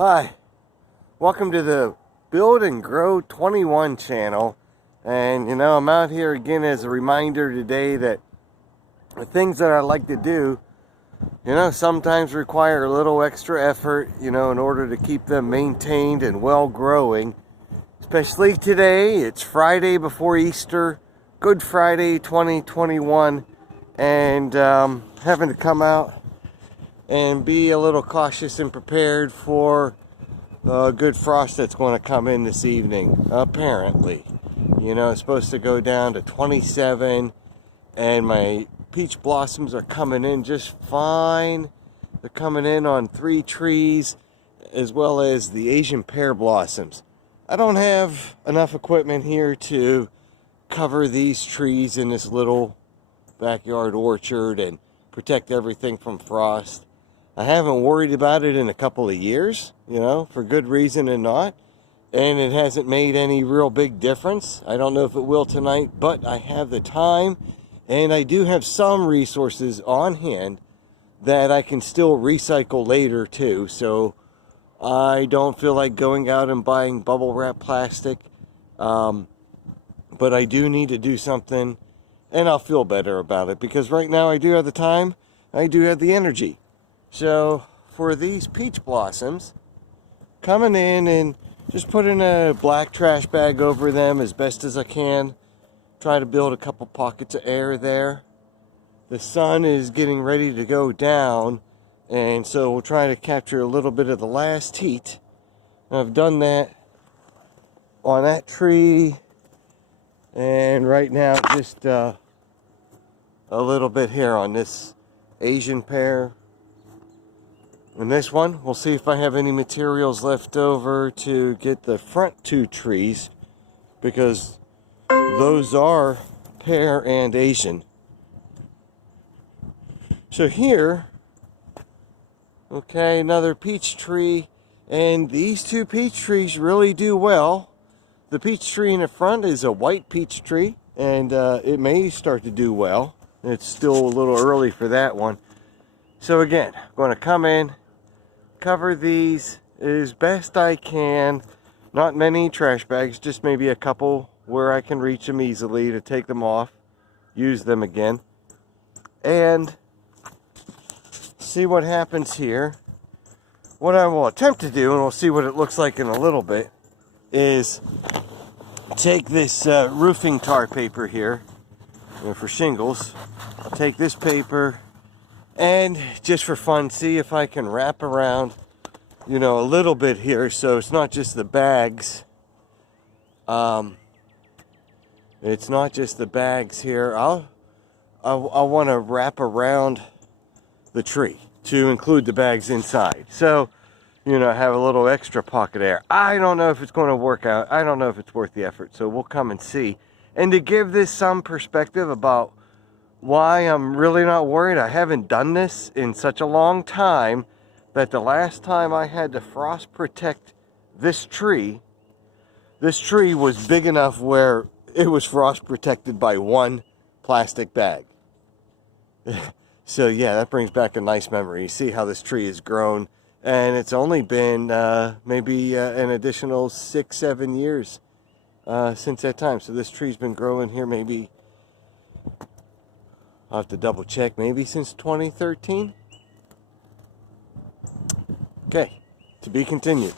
Hi, welcome to the Build and Grow 21 channel. And I'm out here again as a reminder today that the things that I like to do, sometimes require a little extra effort, in order to keep them maintained and well growing. Especially today, it's Friday before Easter, Good Friday 2021, and having to come out and be a little cautious and prepared for good frost that's going to come in this evening, apparently. It's supposed to go down to 27, and my peach blossoms are coming in just fine. They're coming in on 3 trees, as well as the Asian pear blossoms. I don't have enough equipment here to cover these trees in this little backyard orchard and protect everything from frost. I haven't worried about it in a couple of years, for good reason and not. And it hasn't made any real big difference. I don't know if it will tonight, but I have the time. And I do have some resources on hand that I can still recycle later too. So I don't feel like going out and buying bubble wrap plastic. But I do need to do something, and I'll feel better about it. Because right now I do have the time, I do have the energy. So for these peach blossoms, coming in and just putting a black trash bag over them as best as I can. Try to build a couple pockets of air there. The sun is getting ready to go down, and so we'll try to capture a little bit of the last heat. I've done that on that tree, and right now just a little bit here on this Asian pear. And this one, we'll see if I have any materials left over to get the front 2 trees, because those are pear and Asian. So here, okay, another peach tree, and these 2 peach trees really do well. The peach tree in the front is a white peach tree, and it may start to do well. It's still a little early for that one. So again, I'm going to come in, cover these as best I can. Not many trash bags, just maybe a couple where I can reach them easily to take them off, use them again, and see what happens here. What I will attempt to do, and we'll see what it looks like in a little bit, is take this roofing tar paper here, for shingles. I'll take this paper and just for fun, see if I can wrap around, a little bit here, so it's not just the bags. It's not just the bags here. I want to wrap around the tree to include the bags inside. So, have a little extra pocket air. I don't know if it's going to work out. I don't know if it's worth the effort. So we'll come and see. And to give this some perspective about why I'm really not worried, I haven't done this in such a long time that the last time I had to frost protect this tree was big enough where it was frost protected by 1 plastic bag. So yeah, that brings back a nice memory. You see how this tree has grown, and it's only been maybe an additional 6-7 years since that time. So this tree's been growing here maybe, I'll have to double check, maybe since 2013. Okay, to be continued.